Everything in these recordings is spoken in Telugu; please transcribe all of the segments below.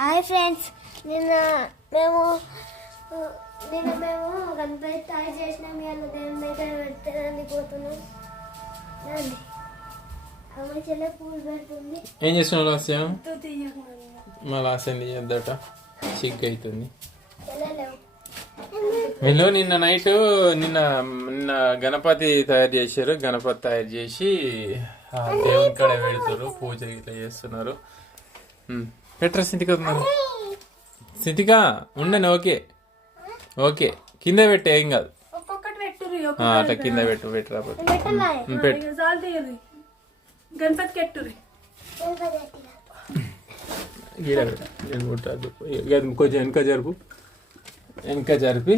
హాయ్ ఫ్రెండ్స్, నిన్న మేము గణపతి తయారు చేసినాం. ఇవాళ దేవుని దగ్గర పెట్టడానికి పోతున్నాం. అమ్మ చెల్లె పూలు పెడుతుంది. ఏం చేస్తున్నావు లాస్యం? మా లాస్యం తీయద్దట, సిగ్గు అవుతుంది. వీళ్ళు నిన్న నైట్ నిన్న గణపతి తయారు చేశారు. గణపతి తయారు చేసి దేవుని కాడ పెడతారు, పూజ ఇట్లా చేస్తున్నారు. పెట్టరా సింతిక, సింతిక ఉండను. ఓకే ఓకే, కింద పెట్టే, ఏం కాదు. అట్లా కింద పెట్టరా, కొంచెం వెనక జరుపు, వెనక జరిపి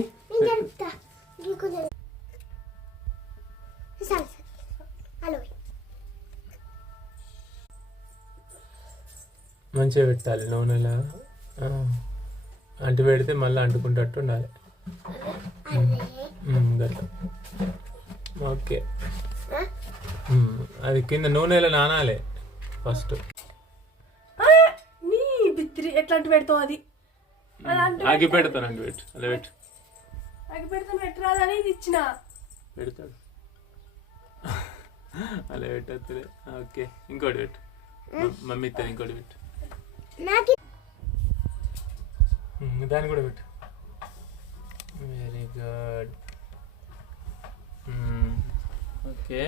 మంచిగా పెట్టాలి. నూనెలా అంటు పెడితే మళ్ళీ అంటుకుంటట్టు ఉండాలి. ఓకే, అది కింద నూనెలో నానాలి ఫస్ట్. ఎట్లాంటి పెడతావు? అది ఆగి పెడతాను, అంటు పెట్టు, అలా పెట్టు. ఆగి పెడతాను, పెట్టరాదని ఇది ఇచ్చిన పెడతాడు, అలా పెట్టద్దులే. ఓకే, ఇంకోటి పెట్టు, మమ్మీ ఇస్తాను. ఇంకోటి పెట్టు, దాన్ని కూడా పెట్టు. Very good. ఓకే,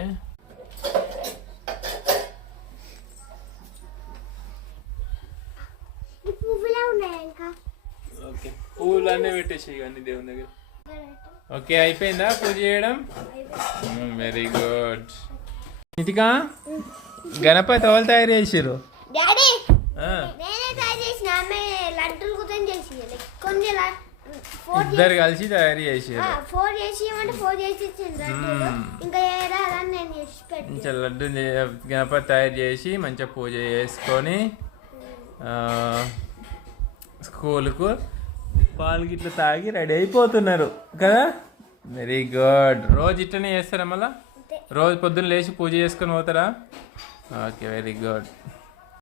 ఓకే, పువ్వులు అన్నీ పెట్టేసి అన్ని దేవుని దగ్గర. ఓకే, అయిపోయిందా పూజ చేయడం? Very good. నితికా, గణపతి ఎవరు తయారు చేసారు? ఇద్దరు కలిసి తయారు చేసారు. మంచిగా లడ్డు గణపతి తయారు చేసి మంచిగా పూజ చేసుకొని స్కూల్కు పాలు గిట్ల తాగి రెడీ అయిపోతున్నారు కదా. Very good. రోజు ఇట్లనే చేస్తారా? మళ్ళా రోజు పొద్దున్న లేచి పూజ చేసుకొని పోతారా? Okay, very good.